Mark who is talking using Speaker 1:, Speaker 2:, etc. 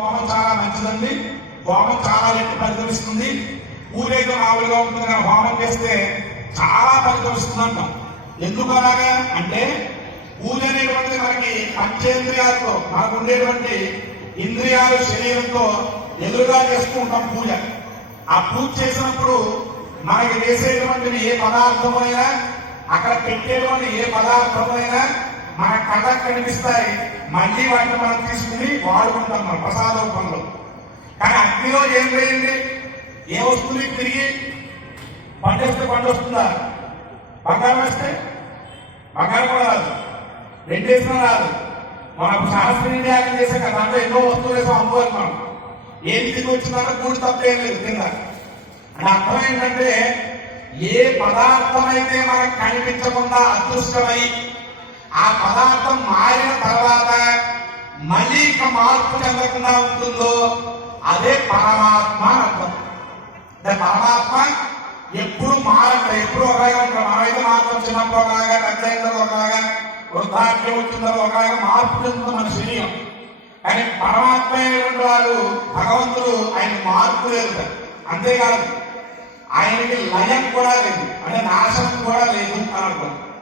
Speaker 1: హోమం చాలా మంచిదండి హోమం చాలా ఎక్కువ పరిగమిస్తుంది ఊరేదో మామూలుగా ఉంటుంది కానీ హోమం చేస్తే చాలా పరిగమిస్తుంది అంటాం ఎందుకు అలాగా అంటే పూజ అనేటువంటిది మనకి పంచేంద్రియాలతో మనకు ఉండేటువంటి ఇంద్రియాలు శరీరంతో ఎదురుగా చేస్తూ ఉంటాం పూజ ఆ పూజ చేసినప్పుడు మనకి వేసేటువంటి ఏ పదార్థములైనా అక్కడ పెట్టేటువంటి ఏ పదార్థములైనా మన కళ్ళకు కనిపిస్తాయి మళ్ళీ వాటిని మనం తీసుకుని వాడుకుంటాం మన రూపంలో కానీ అగ్నిలో ఏం లేదండి ఏ వస్తుంది తిరిగి పండేస్తే పండు వస్తుందా బంగారం వస్తే బంగారం కూడా రాదు రెండు వేసినా రాదు మనం శాస్త్ర యాగం కదా అంటే ఎన్నో వస్తువులు వేసాం అనుకోవాలి మనం ఏది తిరిగి వచ్చిందంటే కూడి తప్ప ఏం లేదు కింద అర్థం ఏంటంటే ఏ పదార్థమైతే మనకు కనిపించకుండా అదృష్టమై ఆ పదార్థం మారిన తర్వాత మళ్ళీ ఇక మార్పు చెందకుండా ఉంటుందో అదే పరమాత్మ అర్థం పరమాత్మ ఎప్పుడు మారట ఎప్పుడు ఒకలాగా ఉంటాం మనమైతే మాత్రం చిన్నప్పుడు ఒకలాగా పెద్ద ఒకలాగా వృద్ధాప్యం వచ్చిన ఒకలాగా మార్పు చెందుతుంది మన శరీరం కానీ పరమాత్మ అయినటువంటి వారు భగవంతుడు ఆయన మార్పు లేదు అంతేకాదు ఆయనకి లయం కూడా లేదు